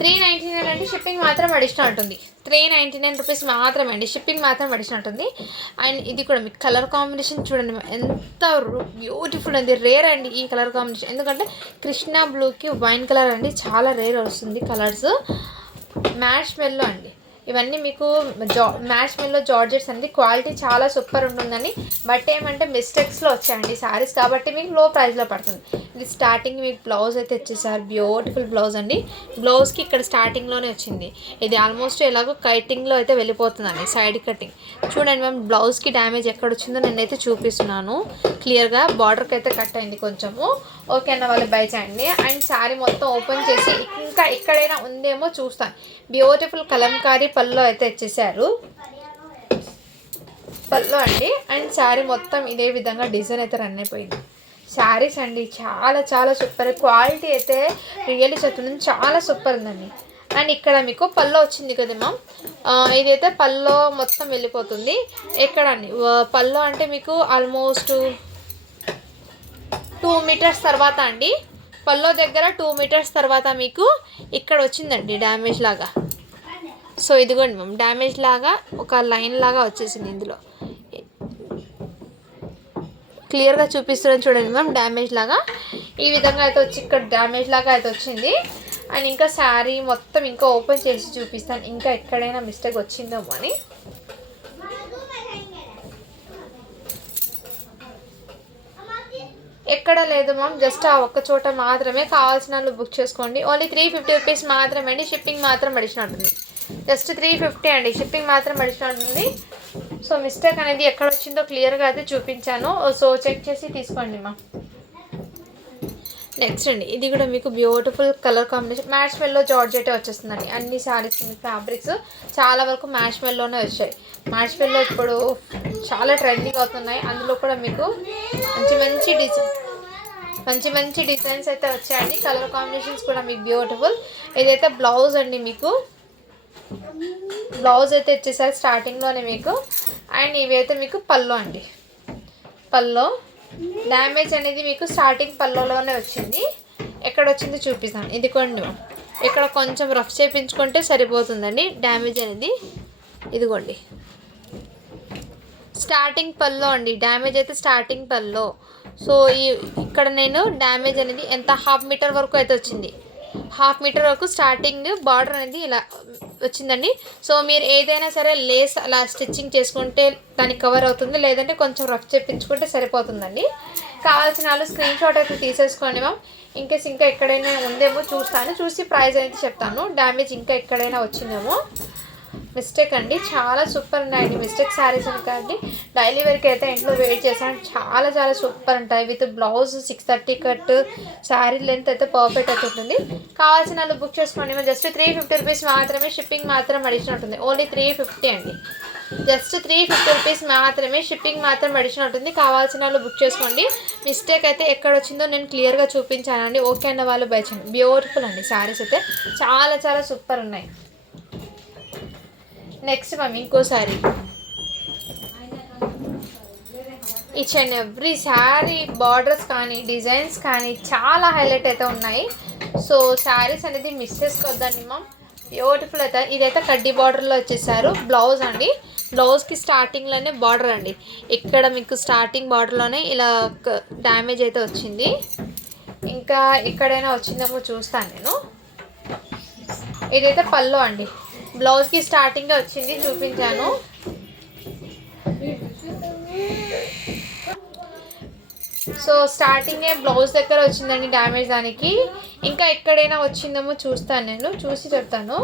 399 అండి. షిప్పింగ్ మాత్రం అడిషనల్ ఉంటుంది. 399 రూపీస్ మాత్రమే అండి, షిప్పింగ్ మాత్రం అడిషనల్ ఉంటుంది. అండ్ ఇది కూడా మీకు కలర్ కాంబినేషన్ చూడండి ఎంత బ్యూటిఫుల్ ఉంది. రేర్ అండి ఈ కలర్ కాంబినేషన్, ఎందుకంటే కృష్ణా బ్లూకి వైన్ కలర్ అండి, చాలా రేర్ వస్తుంది కలర్స్. మ్యాష్ మెల్లో అండి, ఇవన్నీ మీకు మ్యాష్ మెల్లో జార్జెట్స్ అండి. క్వాలిటీ చాలా సూపర్ ఉంటుందండి. బట్ ఏమంటే మిస్టేక్స్లో వచ్చాయండి శారీస్ కాబట్టి మీకు లో ప్రైస్లో పడుతుంది. ఇది స్టార్టింగ్ మీకు బ్లౌజ్ అయితే వచ్చేసారు. బ్యూటిఫుల్ బ్లౌజ్ అండి. బ్లౌజ్కి ఇక్కడ స్టార్టింగ్లోనే వచ్చింది. ఇది ఆల్మోస్ట్ ఎలాగో కటింగ్లో అయితే వెళ్ళిపోతుందండి, సైడ్ కటింగ్. చూడండి మ్యామ్, బ్లౌజ్కి డ్యామేజ్ ఎక్కడ వచ్చిందో నేనైతే చూపిస్తున్నాను క్లియర్గా. బార్డర్కి అయితే కట్ అయింది కొంచెము. ఓకే అన్న వాళ్ళు బై చేయండి. అండ్ శారీ మొత్తం ఓపెన్ చేసి ఇంకా ఎక్కడైనా ఉందేమో చూస్తాను. బ్యూటిఫుల్ కలంకారీ పళ్ళు అయితే ఇచ్చేసారు, పళ్ళు అండి. అండ్ శారీ మొత్తం ఇదే విధంగా డిజైన్ అయితే రన్ అయిపోయింది. శారీస్ అండి చాలా చాలా సూపర్, క్వాలిటీ అయితే రియల్లీ చెప్తున్నాను, చాలా సూపర్ ఉందండి. అండ్ ఇక్కడ మీకు పళ్ళు వచ్చింది కదా మ్యామ్, ఇదైతే పళ్ళు మొత్తం వెళ్ళిపోతుంది. ఎక్కడండి పళ్ళు అంటే మీకు ఆల్మోస్ట్ 2 మీటర్స్ తర్వాత అండి, పల్లో దగ్గర 2 మీటర్స్ తర్వాత మీకు ఇక్కడ వచ్చిందండి డ్యామేజ్ లాగా. సో ఇదిగోండి మ్యామ్, డ్యామేజ్ లాగా ఒక లైన్ లాగా వచ్చేసింది. ఇందులో క్లియర్గా చూపిస్తున్నాను చూడండి మ్యామ్, డ్యామేజ్ లాగా ఈ విధంగా అయితే వచ్చి ఇక్కడ డ్యామేజ్ లాగా అయితే వచ్చింది. అండ్ ఇంకా శారీ మొత్తం ఇంకా ఓపెన్ చేసి చూపిస్తాను, ఇంకా ఎక్కడైనా మిస్టేక్ వచ్చిందేమో అని. ఎక్కడ లేదు మ్యామ్, జస్ట్ ఆ ఒక్క చోట మాత్రమే. కావాల్సిన వాళ్ళు బుక్ చేసుకోండి. ఓన్లీ 350 రూపీస్ మాత్రమే అండి, షిప్పింగ్ మాత్రం అడిషనల్ ఉంటుంది. జస్ట్ 350 అండి. షిప్పింగ్ మాత్రం అడిషనల్ ఉంటుంది. సో మిస్టేక్ అనేది ఎక్కడ వచ్చిందో క్లియర్గా అయితే చూపించాను. సో చెక్ చేసి తీసుకోండి మా. నెక్స్ట్ అండి, ఇది కూడా మీకు బ్యూటిఫుల్ కలర్ కాంబినేషన్ మ్యాష్ మెల్లో జార్జెట్ వచ్చేస్తుందండి. అన్ని శారీస్ ఫ్యాబ్రిక్స్ చాలా వరకు మ్యాష్ మెల్లోనే వచ్చాయి. మ్యాష్ మెల్లో ఇప్పుడు చాలా ట్రెండింగ్ అవుతున్నాయి. అందులో కూడా మీకు మంచి మంచి డిజైన్స్ అయితే వచ్చాయండి. కలర్ కాంబినేషన్స్ కూడా మీకు బ్యూటిఫుల్. ఇదైతే బ్లౌజ్ అండి, మీకు బ్లౌజ్ అయితే ఇచ్చేసారు స్టార్టింగ్లోనే మీకు. అండ్ ఇవైతే మీకు పల్లో అండి. పల్లో డ్యామేజ్ అనేది మీకు స్టార్టింగ్ పల్లోలోనే వచ్చింది. ఎక్కడ వచ్చిందో చూపిస్తాను. ఇది కొన్ని ఇక్కడ కొంచెం రఫ్ చేయించుకుంటే సరిపోతుందండి. డ్యామేజ్ అనేది ఇదిగోండి స్టార్టింగ్ పల్లో అండి. డ్యామేజ్ అయితే స్టార్టింగ్ పల్లో. సో ఇక్కడ నేను డ్యామేజ్ అనేది ఎంత 1/2 మీటర్ వరకు అయితే వచ్చింది. 1/2 మీటర్ వరకు స్టార్టింగ్ బార్డర్ అనేది ఇలా వచ్చిందండి. సో మీరు ఏదైనా సరే లేస్ అలా స్టిచ్చింగ్ చేసుకుంటే దానికి కవర్ అవుతుంది, లేదంటే కొంచెం రఫ్ చేయించుకుంటే సరిపోతుందండి. కావాల్సిన వాళ్ళు స్క్రీన్ షాట్ అయితే తీసేసుకోండి మ్యామ్. ఇన్కేస్ ఇంకా ఎక్కడైనా ఉందేమో చూస్తాను, చూసి ప్రైస్ అయితే చెప్తాను. డ్యామేజ్ ఇంకా ఎక్కడైనా వచ్చిందేమో. మిస్టేక్ అండి, చాలా సూపర్ ఉన్నాయండి. మిస్టేక్ శారీస్ అనుకోండి, డైలీ వేర్కి అయితే ఇంట్లో వెయిట్ చేసాను. చాలా చాలా సూపర్ ఉంటాయి. With blouse 630 cut, sari length అయితే పర్ఫెక్ట్ అయితే ఉంటుంది. కావాల్సిన వాళ్ళు బుక్ చేసుకోండి. జస్ట్ 350 రూపీస్ మాత్రమే. షిప్పింగ్ మాత్రం అడిషనల్ ఉంటుంది. ఓన్లీ 350 అండి. జస్ట్ 350 రూపీస్ మాత్రమే. షిప్పింగ్ మాత్రం అడిషనల్ ఉంటుంది. కావాల్సిన వాళ్ళు బుక్ చేసుకోండి. మిస్టేక్ అయితే ఎక్కడ వచ్చిందో నేను క్లియర్గా చూపించానండి. ఓకే అన్న వాళ్ళు బై చేయండి. బ్యూటిఫుల్ అండి శారీస్ అయితే చాలా చాలా సూపర్ ఉన్నాయి. నెక్స్ట్ మ్యామ్ ఇంకో sari. Each and every sari borders కానీ డిజైన్స్ కానీ చాలా హైలైట్ అయితే ఉన్నాయి. సో శారీస్ అనేది మిస్ చేసుకోవద్దండి మ్యామ్. బ్యూటిఫుల్ అయితే ఇదైతే కడ్డీ బార్డర్లో వచ్చేసారు. బ్లౌజ్ అండి, బ్లౌజ్కి స్టార్టింగ్లోనే బార్డర్ అండి. ఇక్కడ మీకు స్టార్టింగ్ బార్డర్లోనే ఇలా డ్యామేజ్ అయితే వచ్చింది. ఇంకా ఎక్కడైనా వచ్చిందేమో చూస్తాను నేను. ఇదైతే పల్లో అండి. బ్లౌజ్కి స్టార్టింగ్గా వచ్చింది, చూపించాను. సో స్టార్టింగే బ్లౌజ్ దగ్గర వచ్చిందండి డ్యామేజ్. దానికి ఇంకా ఎక్కడైనా వచ్చిందేమో చూస్తాను నేను, చూసి చెప్తాను.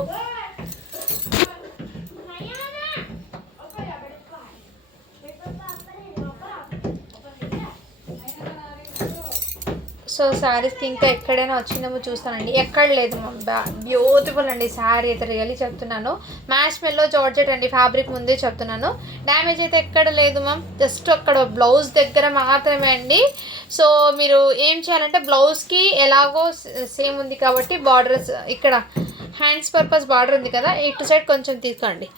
సో శారీస్కి ఇంకా ఎక్కడైనా వచ్చిందేమో చూస్తానండి. ఎక్కడ లేదు మ్యామ్. బ్యూటిఫుల్ అండి శారీ అయితే, రియల్లీ చెప్తున్నాను. మ్యాష్ మెల్లో జార్జెట్ అండి, ఫ్యాబ్రిక్ ముందే చెప్తున్నాను. డ్యామేజ్ అయితే ఎక్కడ లేదు మ్యామ్. జస్ట్ అక్కడ బ్లౌజ్ దగ్గర మాత్రమే అండి. సో మీరు ఏం చేయాలంటే బ్లౌజ్కి ఎలాగో సేమ్ ఉంది కాబట్టి బార్డర్స్ ఇక్కడ హ్యాండ్స్ పర్పస్ బార్డర్ ఉంది కదా, ఇటు సైడ్ కొంచెం తీసుకోండి.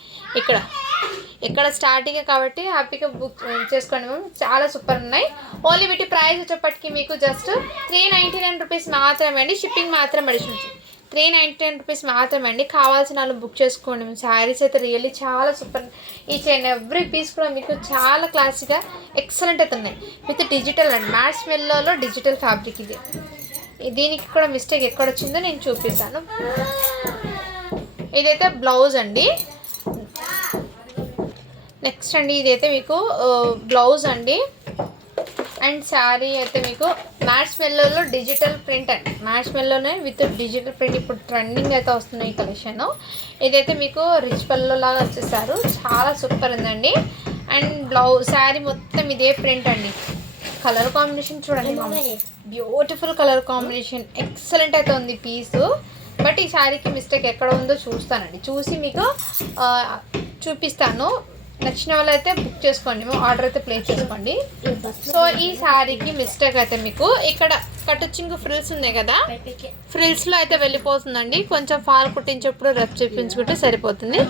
ఇక్కడ స్టార్టింగ్ కాబట్టి హ్యాపీగా బుక్ చేసుకోండి మ్యామ్. చాలా సూపర్ ఉన్నాయి. ఓన్లీ వీటి ప్రైస్ వచ్చేప్పటికి మీకు జస్ట్ 399 రూపీస్ మాత్రమే అండి. షిప్పింగ్ మాత్రం అడిషనల్ 399 రూపీస్ మాత్రమే అండి. కావాల్సిన వాళ్ళు బుక్ చేసుకోండి మ్యామ్. శారీస్ అయితే రియల్లీ చాలా super. Each and every piece కూడా మీకు చాలా క్లాసిక్గా ఎక్సలెంట్ అయితే ఉన్నాయి. విత్ డిజిటల్ అండి, మ్యాష్ మెల్లోలో డిజిటల్ ఫ్యాబ్రిక్ ఇది. దీనికి కూడా మిస్టేక్ ఎక్కడ వచ్చిందో నేను చూపిస్తాను. ఇదైతే బ్లౌజ్ అండి. నెక్స్ట్ అండి, ఇదైతే మీకు బ్లౌజ్ అండి. అండ్ శారీ అయితే మీకు మ్యాష్ మెల్లోలో డిజిటల్ ప్రింట్ అండి. మ్యాష్ మెల్లోనే విత్ డిజిటల్ ప్రింట్ ఇప్పుడు ట్రెండింగ్ అయితే వస్తున్నాయి ఈ కలెక్షన్. ఇదైతే మీకు రిచ్ పల్లో లాగా వచ్చేసారు. చాలా సూపర్ ఉందండి. అండ్ బ్లౌజ్ శారీ మొత్తం ఇదే ప్రింట్ అండి. కలర్ కాంబినేషన్ చూడండి, బ్యూటిఫుల్ కలర్ కాంబినేషన్, ఎక్సలెంట్ అయితే ఉంది పీసు. బట్ ఈ శారీకి మిస్టేక్ ఎక్కడ ఉందో చూస్తానండి, చూసి మీకు చూపిస్తాను. నచ్చిన వాళ్ళు అయితే బుక్ చేసుకోండి, ఆర్డర్ అయితే ప్లేస్ చేసుకోండి. సో ఈ శారీకి మిస్టేక్ అయితే మీకు ఇక్కడ కట్టుచింగు ఫ్రిల్స్ ఉన్నాయి కదా, ఫ్రిల్స్లో అయితే వెళ్ళిపోతుందండి. కొంచెం ఫాల్ కుట్టించేప్పుడు రెప్ చేయించుకుంటే సరిపోతుంది.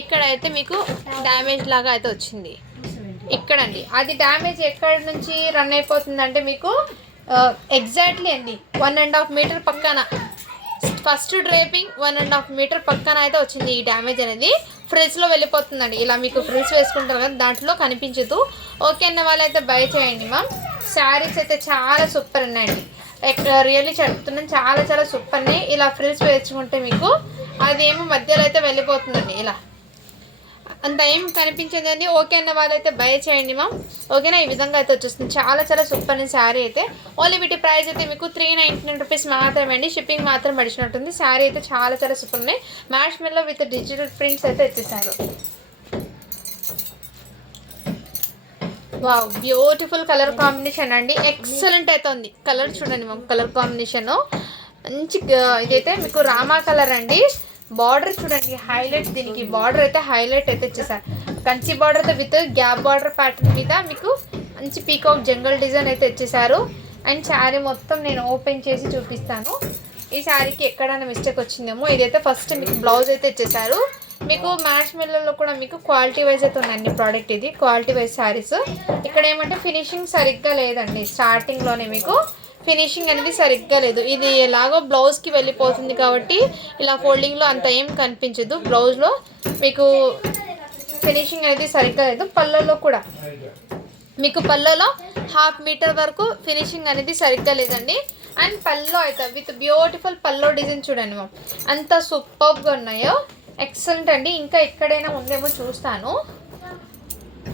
ఇక్కడైతే మీకు డ్యామేజ్ లాగా అయితే వచ్చింది ఇక్కడండి. అది డ్యామేజ్ ఎక్కడి నుంచి రన్ అయిపోతుందంటే మీకు ఎగ్జాక్ట్లీ అండి 1.5 మీటర్ పక్కన, ఫస్ట్ డ్రేపింగ్ 1.5 మీటర్ పక్కన అయితే వచ్చింది ఈ డ్యామేజ్ అనేది. ఫ్రిల్స్లో వెళ్ళిపోతుందండి. ఇలా మీకు ఫ్రిల్స్ వేసుకుంటారు కదా, దాంట్లో కనిపించదు. ఓకే అన్న వాళ్ళైతే బై చేయండి మ్యామ్. శారీస్ అయితే చాలా సూపర్ ఉన్నాయండి. రియల్లీ చెప్తున్నాను, చాలా చాలా సూపర్ ఉన్నాయి. ఇలా ఫ్రిల్స్ వేసుకుంటే మీకు అదేమో మధ్యలో అయితే వెళ్ళిపోతుందండి. ఇలా అంత ఏం కనిపించదండి. ఓకే అన్న వాళ్ళైతే బై చేయండి మ్యామ్. ఓకేనా, ఈ విధంగా అయితే వచ్చేస్తుంది. చాలా చాలా సూపర్ అండి శారీ అయితే. ఓన్లీ వీటి ప్రైస్ అయితే మీకు 399 రూపీస్ మాత్రమే అండి. షిప్పింగ్ మాత్రం పడిచినట్టుంది. శారీ అయితే చాలా చాలా సూపర్ ఉన్నాయి. మ్యాష్ మెల్లో విత్ డిజిటల్ ప్రింట్స్ అయితే ఇచ్చేసారు. వావ్, బ్యూటిఫుల్ కలర్ కాంబినేషన్ అండి. ఎక్సలెంట్ అయితే ఉంది. కలర్ చూడండి మ్యామ్, కలర్ కాంబినేషన్ మంచి. ఇదైతే మీకు రామా కలర్ అండి. బార్డర్ చూడండి, హైలైట్. దీనికి బార్డర్ అయితే హైలైట్ అయితే ఇచ్చేసారు. కంచి బార్డర్తో విత్ గ్యాప్ బార్డర్ ప్యాటర్న్ మీద మీకు మంచి పీకాక్ జంగల్ డిజైన్ అయితే ఇచ్చేసారు. అండ్ శారీ మొత్తం నేను ఓపెన్ చేసి చూపిస్తాను. ఈ శారీకి ఎక్కడైనా మిస్టేక్ వచ్చిందేమో. ఇదైతే ఫస్ట్ మీకు బ్లౌజ్ అయితే ఇచ్చేసారు. మీకు మ్యాష్ మిల్లలో కూడా మీకు క్వాలిటీ వైజ్ అయితే ఉందండి ప్రోడక్ట్. ఇది క్వాలిటీ వైజ్ శారీస్. ఇక్కడ ఏమంటే ఫినిషింగ్ సరిగ్గా లేదండి. స్టార్టింగ్లోనే మీకు ఫినిషింగ్ అనేది సరిగ్గా లేదు. ఇది ఎలాగో బ్లౌజ్కి వెళ్ళిపోతుంది కాబట్టి ఇలా ఫోల్డింగ్లో అంత ఏం కనిపించదు. బ్లౌజ్లో మీకు ఫినిషింగ్ అనేది సరిగ్గా లేదు. పళ్ళలో కూడా మీకు పళ్ళలో 1/2 మీటర్ వరకు ఫినిషింగ్ అనేది సరిగ్గా లేదండి. అండ్ పల్లో అయితే విత్ బ్యూటిఫుల్ పల్లో డిజైన్ చూడండి మ్యామ్, అంత సూపర్గా ఉన్నాయో. ఎక్సలెంట్ అండి. ఇంకా ఎక్కడైనా ఉందేమో చూస్తాను.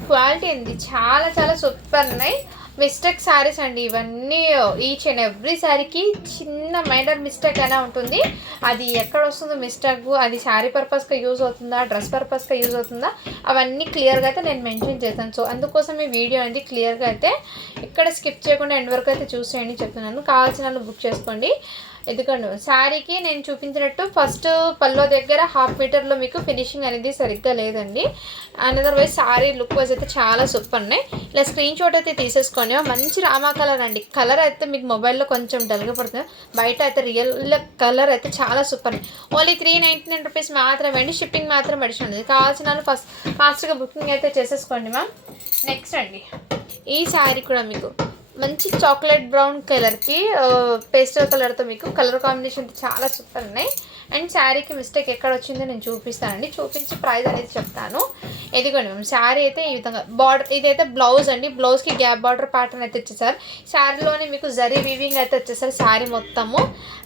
క్వాలిటీ ఉంది, చాలా చాలా సూపర్ ఉన్నాయి. మిస్టేక్ శారీస్ అండి ఇవన్నీ. ఈచ్ అండ్ ఎవ్రీ శారీకి చిన్న మైనర్ మిస్టేక్ అయినా ఉంటుంది. అది ఎక్కడ వస్తుందో మిస్టేక్, అది శారీ పర్పస్గా యూజ్ అవుతుందా, డ్రెస్ పర్పస్గా యూజ్ అవుతుందా, అవన్నీ క్లియర్గా అయితే నేను మెన్షన్ చేశాను. సో అందుకోసం ఈ వీడియో అనేది క్లియర్గా అయితే ఇక్కడ స్కిప్ చేయకుండా ఎండ్ వరకు అయితే చూసేయండి చెప్తున్నాను. కావాల్సిన వాళ్ళు బుక్ చేసుకోండి. ఎందుకంటే శారీకి నేను చూపించినట్టు ఫస్ట్ పల్లో దగ్గర 1/2 మీటర్లో మీకు ఫినిషింగ్ అనేది సరిగ్గా లేదండి. అదర్వైజ్ శారీ లుక్ వైజ్ అయితే చాలా సూపర్ ఉన్నాయి. ఇలా స్క్రీన్ షాట్ అయితే తీసేసుకోండి. మంచి రామా కలర్ అండి. కలర్ అయితే మీకు మొబైల్లో కొంచెం డల్గా పడుతుంది, బయట అయితే రియల్ కలర్ అయితే చాలా సూపర్. ఓన్లీ 399 రూపీస్ మాత్రమే అండి. షిప్పింగ్ మాత్రం పడిచింది. కావాల్సిన వాళ్ళు ఫాస్ట్గా బుకింగ్ అయితే చేసేసుకోండి మ్యామ్. నెక్స్ట్ అండి, ఈ శారీ కూడా మీకు మంచి చాక్లెట్ బ్రౌన్ కలర్కి పేస్టల్ కలర్తో మీకు కలర్ కాంబినేషన్ చాలా సూపర్ ఉన్నాయి. అండ్ శారీకి మిస్టేక్ ఎక్కడ వచ్చిందో నేను చూపిస్తానండి. చూపించి ప్రైస్ అనేది చెప్తాను. ఇదిగోండి మేము శారీ అయితే ఈ విధంగా బార్డర్. ఇదైతే బ్లౌజ్ అండి. బ్లౌజ్కి గ్యాప్ బార్డర్ ప్యాటర్న్ అయితే వచ్చేసారు. శారీలోనే మీకు జరీ వీవింగ్ అయితే వచ్చేసారు శారీ మొత్తము.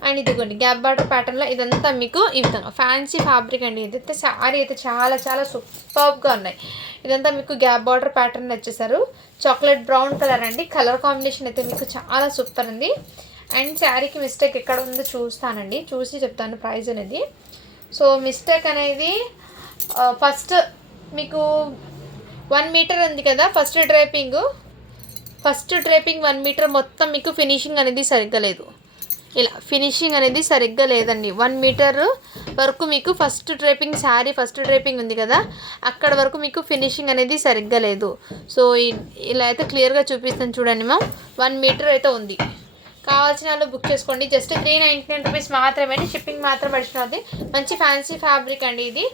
అండ్ ఇదిగోండి గ్యాప్ బార్డర్ ప్యాటర్న్లో ఇదంతా మీకు ఈ విధంగా ఫ్యాన్సీ ఫ్యాబ్రిక్ అండి. ఇదైతే శారీ అయితే చాలా చాలా సూపర్గా ఉన్నాయి. ఇదంతా మీకు గ్యాప్ బార్డర్ ప్యాటర్న్ వచ్చేసారు. చాక్లెట్ బ్రౌన్ కలర్ అండి. కలర్ కాంబినేషన్ అయితే మీకు చాలా సూపర్ ఉంది. అండ్ శారీకి మిస్టేక్ ఎక్కడ ఉందో చూస్తానండి, చూసి చెప్తాను ప్రైస్ అనేది. సో మిస్టేక్ అనేది ఫస్ట్ మీకు 1 మీటర్ ఉంది కదా, ఫస్ట్ డ్రైపింగ్ 1 మీటర్ మొత్తం మీకు ఫినిషింగ్ అనేది సరిగ్గా లేదు. ఇలా ఫినిషింగ్ అనేది సరిగ్గా లేదండి. 1 మీటర్ వరకు మీకు ఫస్ట్ డ్రైపింగ్, శారీ ఫస్ట్ డ్రైపింగ్ ఉంది కదా, అక్కడ వరకు మీకు ఫినిషింగ్ అనేది సరిగ్గా లేదు. సో ఇలా అయితే క్లియర్గా చూపిస్తాను చూడండి మ్యామ్. 1 మీటర్ అయితే ఉంది. కావాల్సిన వాళ్ళు బుక్ చేసుకోండి. జస్ట్ 399 రూపీస్ మాత్రమే. షిప్పింగ్ మాత్రం పడుతున్నది. మంచి ఫ్యాన్సీ ఫ్యాబ్రిక్ అండి ఇది.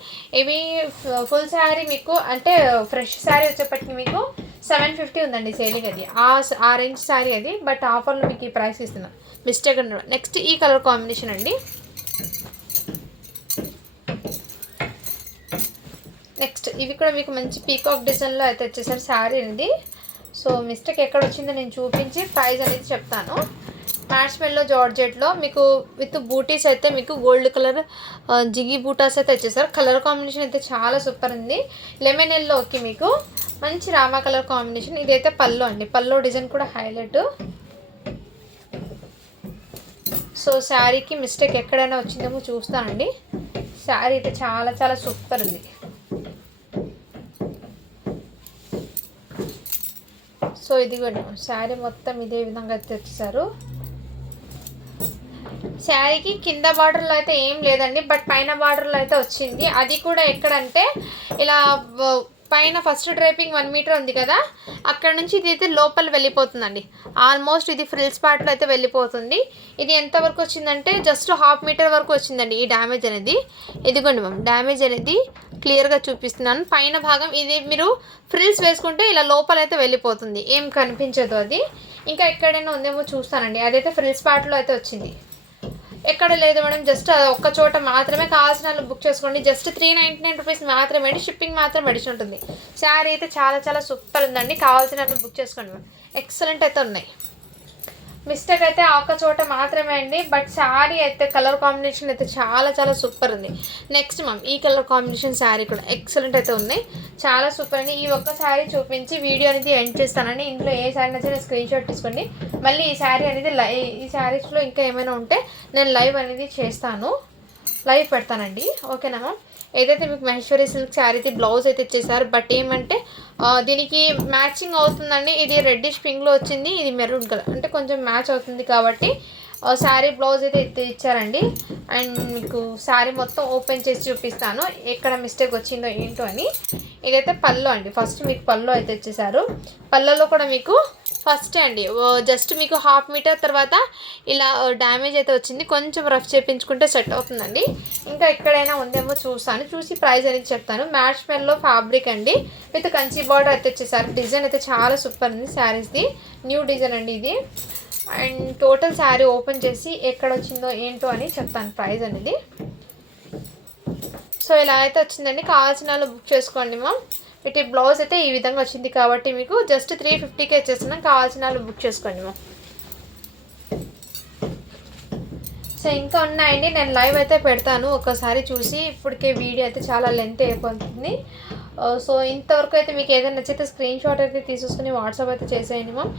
ఇవి ఫుల్ శారీ మీకు అంటే ఫ్రెష్ శారీ వచ్చేప్పటికి మీకు 750 ఉందండి సేలింగ్. అది ఆ రేంజ్ శారీ అది. బట్ ఆఫర్లో మీకు ఈ ప్రైస్ ఇస్తున్నాను. మిస్టేక్ అండి. నెక్స్ట్ ఈ కలర్ కాంబినేషన్ అండి. నెక్స్ట్ ఇవి కూడా మీకు మంచి పీకాక్ డిజైన్లో అయితే వచ్చేసారు శారీ అనేది. సో మిస్టేక్ ఎక్కడ వచ్చిందో నేను చూపించి ప్రైస్ అనేది చెప్తాను. మ్యాష్ మెల్లో జార్జెట్లో మీకు విత్ బూటీస్ అయితే మీకు గోల్డ్ కలర్ జిగి బూటాస్ అయితే వచ్చేసారు. కలర్ కాంబినేషన్ అయితే చాలా సూపర్ ఉంది. లెమన్ ఎల్లోకి మీకు మంచి రామా కలర్ కాంబినేషన్. ఇదైతే పల్లో అండి. పల్లో డిజైన్ కూడా హైలైట్. సో శారీకి మిస్టేక్ ఎక్కడైనా వచ్చిందేమో చూస్తానండి. శారీ అయితే చాలా చాలా సూపర్ ఉంది. సో ఇదిగోండి శారీ మొత్తం ఇదే విధంగా అయితే వచ్చేసారు. శారీకి కింద బార్డర్లో అయితే ఏం లేదండి, బట్ పైన బార్డర్లో అయితే వచ్చింది. అది కూడా ఎక్కడంటే ఇలా పైన ఫస్ట్ డ్రైపింగ్ 1 మీటర్ ఉంది కదా, అక్కడ నుంచి ఇది అయితే లోపల వెళ్ళిపోతుందండి. ఆల్మోస్ట్ ఇది ఫ్రిల్స్ పార్ట్లో అయితే వెళ్ళిపోతుంది. ఇది ఎంతవరకు వచ్చిందంటే జస్ట్ 1/2 మీటర్ వరకు వచ్చిందండి ఈ డ్యామేజ్ అనేది. ఇదిగోండి మ్యామ్, డ్యామేజ్ అనేది క్లియర్గా చూపిస్తున్నాను. పైన భాగం ఇది మీరు ఫ్రిల్స్ వేసుకుంటే ఇలా లోపల అయితే వెళ్ళిపోతుంది, ఏం కనిపించదు అది. ఇంకా ఎక్కడైనా ఉందేమో చూస్తానండి. అదైతే ఫ్రిల్స్ పార్ట్లో అయితే వచ్చింది. ఎక్కడ లేదు మేడం, జస్ట్ ఒక్క చోట మాత్రమే. కావాల్సిన వాళ్ళు బుక్ చేసుకోండి. జస్ట్ 399 రూపీస్ మాత్రమే. షిప్పింగ్ మాత్రం అడిషన్ ఉంటుంది. శారీ అయితే చాలా చాలా సూపర్ ఉందండి. కావాల్సిన వాళ్ళు బుక్ చేసుకోండి మేడం. ఎక్సలెంట్ అయితే ఉన్నాయి. మిస్టేక్ అయితే ఒక చోట మాత్రమే అండి. బట్ శారీ అయితే కలర్ కాంబినేషన్ అయితే చాలా చాలా సూపర్ ఉంది. నెక్స్ట్ మ్యామ్ ఈ కలర్ కాంబినేషన్ శారీ కూడా ఎక్సలెంట్ అయితే ఉన్నాయి, చాలా సూపర్ అండి. ఈ ఒక్క శారీ చూపించి వీడియో అనేది ఎండ్ చేస్తానండి. ఇందులో ఏ శారీ నచ్చినా స్క్రీన్ షాట్ తీసుకోండి. మళ్ళీ ఈ శారీ అనేది ఈ శారీస్లో ఇంకా ఏమైనా ఉంటే నేను లైవ్ అనేది చేస్తాను, లైవ్ పెడతానండి. ఓకేనా మ్యామ్. ఏదైతే మీకు మహేశ్వరి సిల్క్ శారీది బ్లౌజ్ అయితే ఇచ్చేసారు. బట్ ఏమంటే దీనికి మ్యాచింగ్ అవుతుందండి. ఇది రెడ్డిష్ పింక్లో వచ్చింది, ఇది మెరూన్ కలర్, అంటే కొంచెం మ్యాచ్ అవుతుంది కాబట్టి శారీ బ్లౌజ్ అయితే ఇచ్చారండి. అండ్ మీకు శారీ మొత్తం ఓపెన్ చేసి చూపిస్తాను ఎక్కడ మిస్టేక్ వచ్చిందో ఏంటో అని. ఇదైతే పళ్ళు అండి. ఫస్ట్ మీకు పళ్ళు అయితే ఇచ్చేసారు. పళ్ళలో కూడా మీకు ఫస్ట్ అండి జస్ట్ మీకు 1/2 మీటర్ తర్వాత ఇలా డ్యామేజ్ అయితే వచ్చింది, కొంచెం రఫ్ చేయించుకుంటే సెట్ అవుతుందండి. ఇంకా ఎక్కడైనా ఉందేమో చూస్తాను, చూసి ప్రైస్ అనేది చెప్తాను. మ్యాచ్ మెల్లో ఫ్యాబ్రిక్ అండి, విత్ కంచి బార్డర్ అయితే వచ్చేసారు. డిజైన్ అయితే చాలా సూపర్ ఉంది శారీస్ది, న్యూ డిజైన్ అండి ఇది. అండ్ టోటల్ శారీ ఓపెన్ చేసి ఎక్కడ వచ్చిందో ఏంటో అని చెప్తాను ప్రైస్ అనేది. సో ఇలా అయితే వచ్చిందండి. కావాల్సిన వాళ్ళు బుక్ చేసుకోండి మ్యామ్. వీటి బ్లౌజ్ అయితే ఈ విధంగా వచ్చింది కాబట్టి మీకు జస్ట్ 350కే ఇచ్చేస్తున్నాం. కావాల్సిన వాళ్ళు బుక్ చేసుకోండి మ్యామ్. సో ఇంకా ఉన్నాయండి, నేను లైవ్ అయితే పెడతాను ఒకసారి చూసి. ఇప్పటికే వీడియో అయితే చాలా లెంత్ అయిపోతుంది. సో ఇంతవరకు అయితే మీకు ఏదైనా నచ్చితే స్క్రీన్ షాట్ అయితే తీసేసుకుని వాట్సాప్ అయితే చేసేయండి మ్యామ్.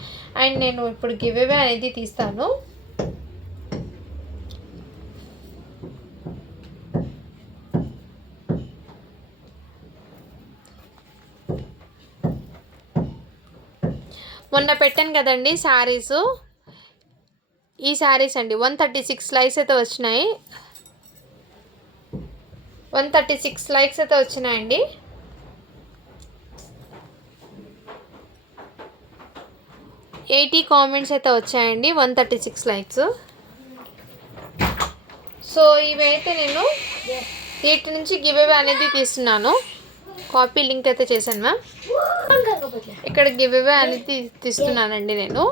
అండ్ నేను ఇప్పుడు గివ్ అవే అనేది తీస్తాను. మొన్న పెట్టాను కదండి శారీస్, ఈ శారీస్ అండి 136 లైక్స్ అయితే వచ్చినాయి. 136 లైక్స్ అయితే వచ్చినాయండి. ఎయిటీ కామెంట్స్ అయితే వచ్చాయండి, 136 లైక్స్. సో ఇవైతే నేను వీటి నుంచి గివ్ అవే అనేది తీస్తున్నాను. కాపీ లింక్ అయితే చేశాను మ్యామ్. ఇక్కడ గివ్ అవే అనేది తీస్తున్నానండి నేను.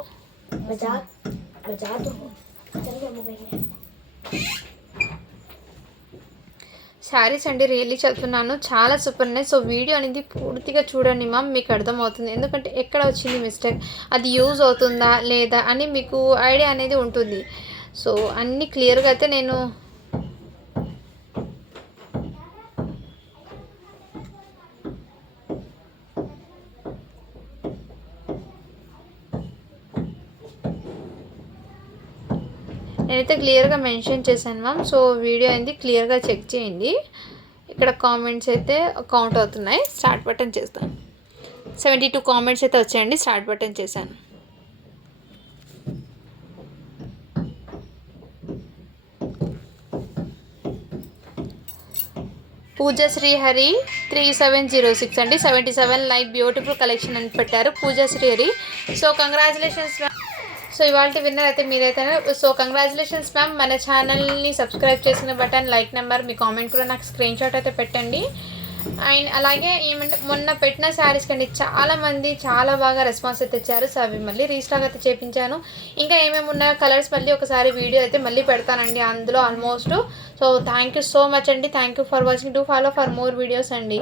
శారీస్ అండి రియల్లీ చెప్తున్నాను, చాలా సూపర్ ఉన్నాయి. సో వీడియో అనేది పూర్తిగా చూడండి మ్యామ్, మీకు అర్థమవుతుంది. ఎందుకంటే ఎక్కడ వచ్చింది మిస్టేక్, అది యూజ్ అవుతుందా లేదా అని మీకు ఐడియా అనేది ఉంటుంది. సో అన్నీ క్లియర్గా అయితే నేనైతే క్లియర్గా మెన్షన్ చేశాను మ్యామ్. సో వీడియో అనేది క్లియర్గా చెక్ చేయండి. ఇక్కడ కామెంట్స్ అయితే కౌంట్ అవుతున్నాయి. స్టార్ట్ బటన్ చేస్తాను. 72 కామెంట్స్ అయితే వచ్చాయండి. స్టార్ట్ బటన్ చేశాను. పూజా శ్రీహరి 3706 అండి, 77 లైక్ బ్యూటిఫుల్ కలెక్షన్ అని పెట్టారు Pooja Srihari. So congratulations ma'am. So ఇవాళ విన్నర్ అయితే మీరైతే. So congratulations ma'am. మన ఛానల్ని సబ్స్క్రైబ్ చేసిన బటన్, లైక్ నెంబర్, మీ కామెంట్ కూడా నాకు స్క్రీన్ షాట్ అయితే పెట్టండి. అండ్ అలాగే ఏమంటే మొన్న పెట్టిన శారీస్ కండి చాలామంది చాలా బాగా రెస్పాన్స్ అయితే ఇచ్చారు. సో అవి మళ్ళీ రీస్టాక్ అయితే చేయించాను. ఇంకా ఏమేమి ఉన్నాయో కలర్స్ మళ్ళీ ఒకసారి వీడియో అయితే మళ్ళీ పెడతానండి అందులో almost. So thank you so much అండి. Thank you for watching. Do follow for more videos అండి.